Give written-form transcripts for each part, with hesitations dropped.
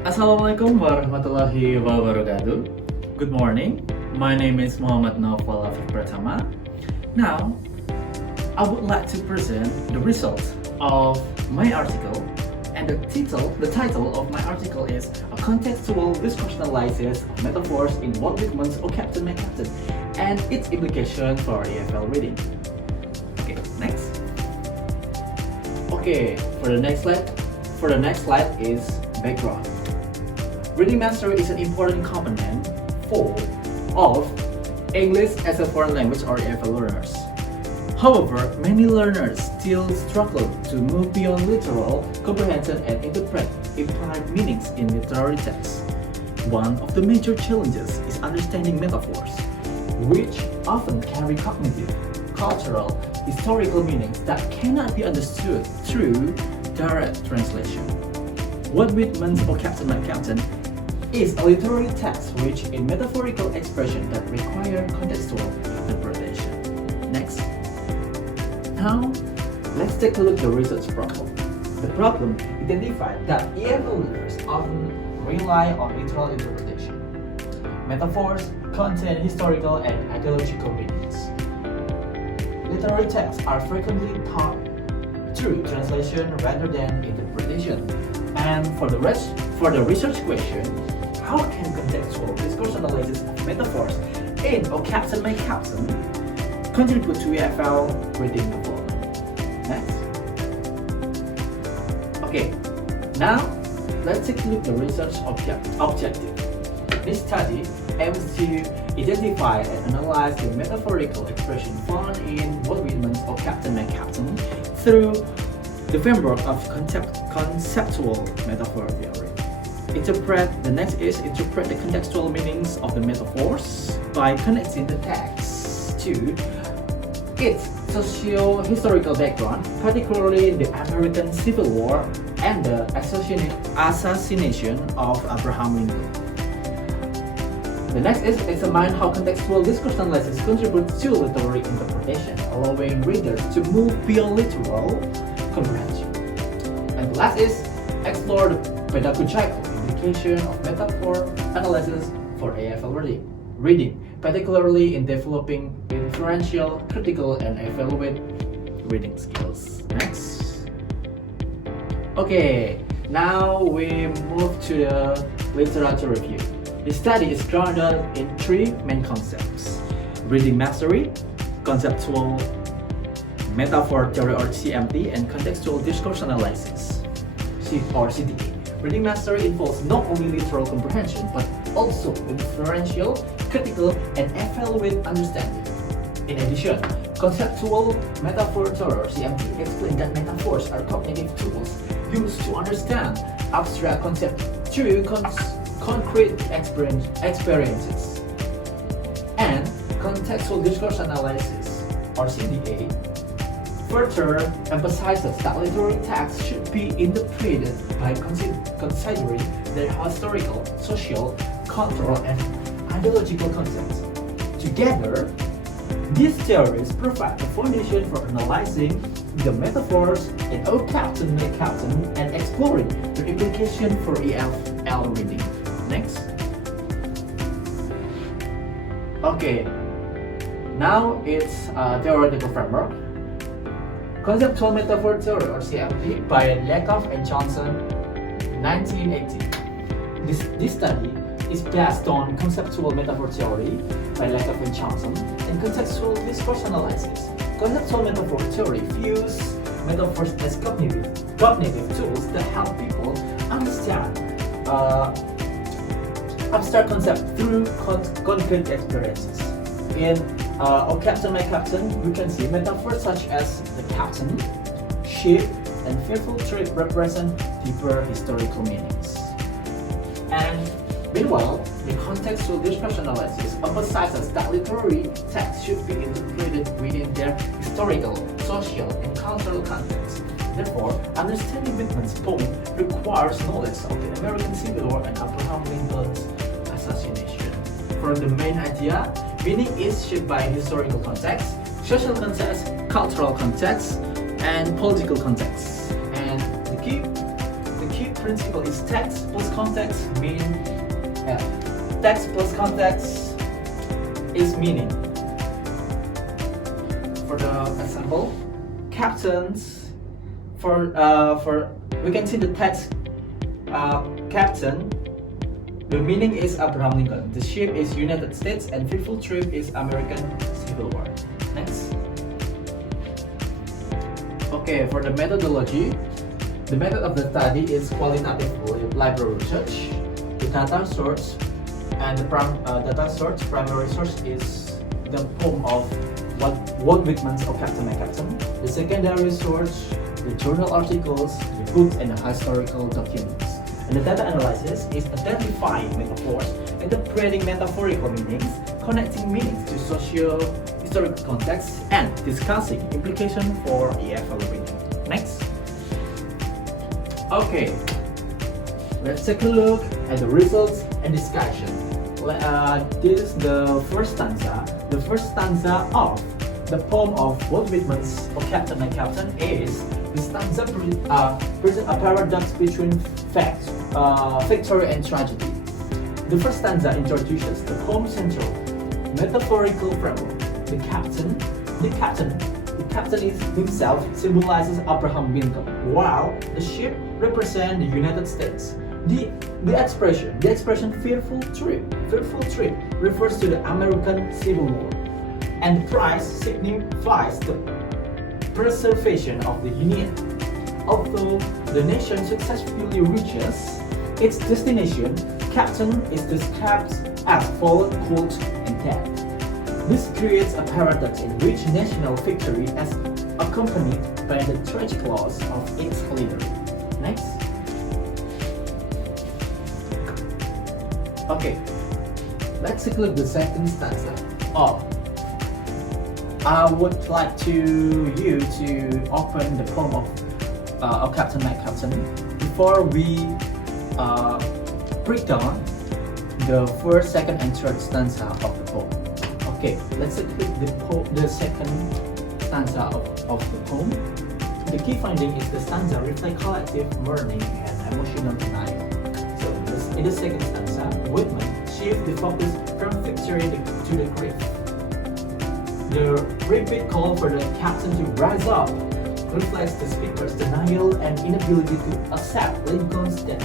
Assalamualaikum warahmatullahi wabarakatuh. Good morning. My name is Muhammad Naufal Afif Pratama. Now, I would like to present the results of my article, and the title of my article is A Contextual Discursive Analysis of Metaphors in What Movements of Captain My Captain and its implication for EFL reading. Okay, next. Okay, for the next slide is background. Reading mastery is an important component of English as a foreign language or EFL learners. However, many learners still struggle to move beyond literal comprehension and interpret implied meanings in literary texts. One of the major challenges is understanding metaphors, which often carry cognitive, cultural, historical meanings that cannot be understood through direct translation. What Whitman's or Captain My Captain is a literary text rich in metaphorical expression that require contextual interpretation. Next. Now, let's take a look at the research problem. The problem identified that EFL learners often rely on literal interpretation. Metaphors contain historical and ideological meanings. Literary texts are frequently taught through translation rather than interpretation. And for the research question, how can contextual discourse analysis of metaphors in O Captain My Captain contribute to EFL reading the following? Next. Okay, now let's take a look at the research objective. This study aims to identify and analyze the metaphorical expression found in Walt Whitman's O Captain My Captain through the framework of conceptual metaphor theory. The next is interpret the contextual meanings of the metaphors by connecting the text to its socio-historical background, particularly the American Civil War and the assassination of Abraham Lincoln. The next is examine how contextual discourse analysis contributes to literary interpretation, allowing readers to move beyond literal comprehension. And the last is explore the pedagogical implication of metaphor analysis for EFL reading, particularly in developing inferential, critical, and evaluate reading skills. Next. Okay, now we move to the literature review. The study is grounded in three main concepts: reading mastery, conceptual metaphor theory or CMT, and contextual discourse analysis or CDA. Reading mastery involves not only literal comprehension but also inferential, critical, and evaluate understanding. In addition, conceptual metaphor theory or CMT explains that metaphors are cognitive tools used to understand abstract concepts through concrete experiences. And contextual discourse analysis or CDA further emphasizes that literary texts should be interpreted by considering their historical, social, cultural, and ideological context. Together, these theories provide the foundation for analyzing the metaphors in O Captain My Captain and exploring their implication for EFL reading. Next. Okay, now it's a theoretical framework. Conceptual Metaphor Theory or CMT by Yakov and Johnson, 1980. This study is based on conceptual metaphor theory by Yakov and Johnson and contextual discourse analysis. Conceptual metaphor theory views metaphors as cognitive tools that help people understand abstract concepts through concrete experiences. In O Captain My Captain, we can see metaphors such as the captain, ship, and fearful trip represent deeper historical meanings. And meanwhile, the contextual discourse analysis emphasizes that literary texts should be interpreted within their historical, social, and cultural context. Therefore, understanding Whitman's poem requires knowledge of the American Civil War and Abraham Lincoln's assassination. From the main idea, meaning is shaped by historical context, social context, cultural context, and political context. And the key principle is text plus context mean. Text plus context is meaning. For the example, captains. For we can see the text captain. The meaning is Abraham Lincoln. The ship is United States and Fearful Trip is American Civil War. Next. Okay, for the methodology, the method of the study is qualitative library research. The data source and the primary source is the poem of Walt Whitman's O Captain, My Captain. The secondary source, the journal articles, the books, and the historical documents. And the data analysis is identifying metaphors, interpreting metaphorical meanings, connecting meanings to socio-historical context, and discussing implications for EFL reading. Next. Okay, let's take a look at the results and discussion. This is the first stanza. The first stanza of the poem of Walt Whitman's O Captain, My Captain is the stanza presents a paradox between victory and tragedy. The first stanza introduces the poem's central metaphorical framework. The captain is himself symbolizes Abraham Lincoln, while the ship represents the United States. The expression fearful trip refers to the American Civil War, and the prize signifies the preservation of the Union. Although the nation successfully reaches its destination, Captain is described as fallen, cold, and dead. This creates a paradox in which national victory is accompanied by the tragic loss of its leader. Next. Okay, let's take a look at the second stanza. I would like you to open the poem of O Captain, My Captain before we break down the first, second, and third stanza of the poem. Okay, let's take a look at the second stanza of the poem. The key finding is the stanza reflects collective mourning and emotional denial. So in the second stanza, Whitman shifts the focus from victory to the grief. The repeat call for the captain to rise up reflects the speaker's denial and inability to accept Lincoln's death.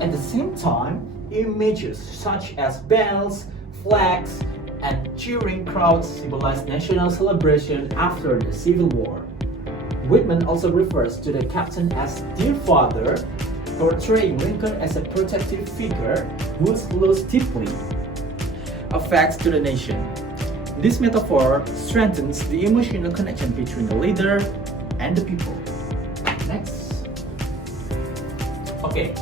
At the same time, images such as bells, flags, and cheering crowds symbolize national celebration after the Civil War. Whitman also refers to the captain as dear father, portraying Lincoln as a protective figure whose loss deeply affects to the nation. This metaphor strengthens the emotional connection between the leader and the people. Next. Okay,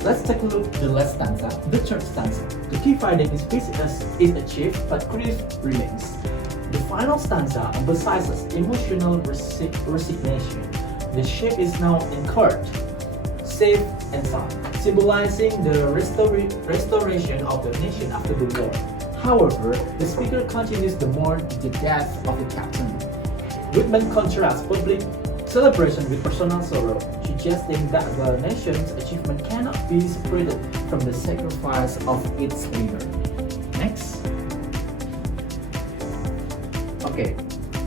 let's take a look at the last stanza, the third stanza. The key finding is peace is achieved, but grief remains. The final stanza emphasizes emotional resignation. The ship is now anchored, safe and sound, symbolizing the restoration of the nation after the war. However, the speaker continues to mourn the death of the captain. Whitman contrasts public celebration with personal sorrow, suggesting that the nation's achievement cannot be separated from the sacrifice of its leader. Next. Okay,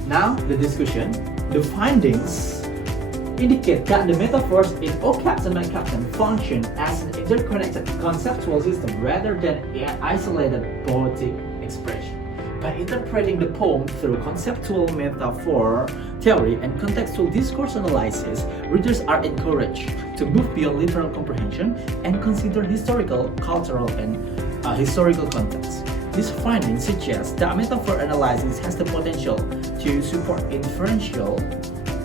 now the discussion. The findings indicate that the metaphors in O Captain, My Captain function as an interconnected conceptual system rather than an isolated poetic expression. By interpreting the poem through conceptual metaphor theory and contextual discourse analysis, readers are encouraged to move beyond literal comprehension and consider historical, cultural, and historical context. This finding suggests that metaphor analysis has the potential to support inferential,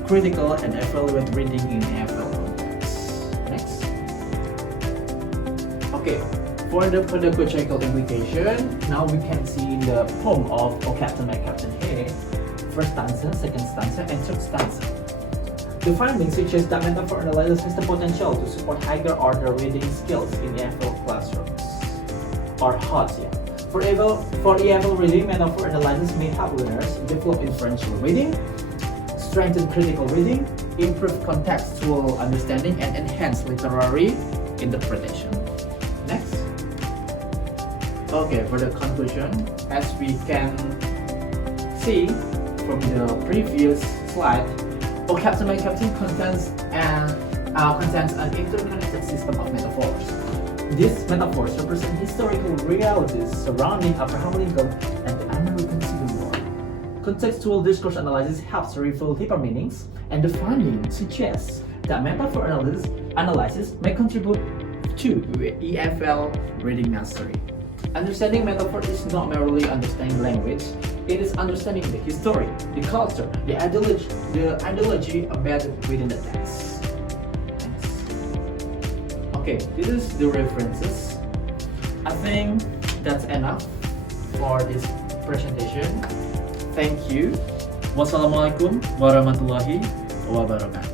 critical, and evaluate reading in EFL context. Next. Okay, for the pedagogical implication, now we can see the poem of O Captain, My Captain here. First stanza, second stanza, and third stanza. The findings suggest that metaphor analysis has the potential to support higher order reading skills in EFL classrooms, or HOTS. For EFL reading, metaphor analysis may help learners develop inferential reading, strengthen critical reading, improve contextual understanding, and enhance literary interpretation. Next. Okay, for the conclusion, as we can see from the previous slide, Occupational contains an interconnected system of metaphors. These metaphors represent historical realities surrounding Abraham Lincoln and the American Civil War. Contextual discourse analysis helps reveal deeper meanings, and the findings suggest that metaphor analysis may contribute to EFL reading mastery. Understanding metaphor is not merely understanding language, it is understanding the history, the culture, the ideology embedded within the text. Thanks. Okay, this is the references. I think that's enough for this presentation. Thank you. Wassalamualaikum warahmatullahi wabarakatuh.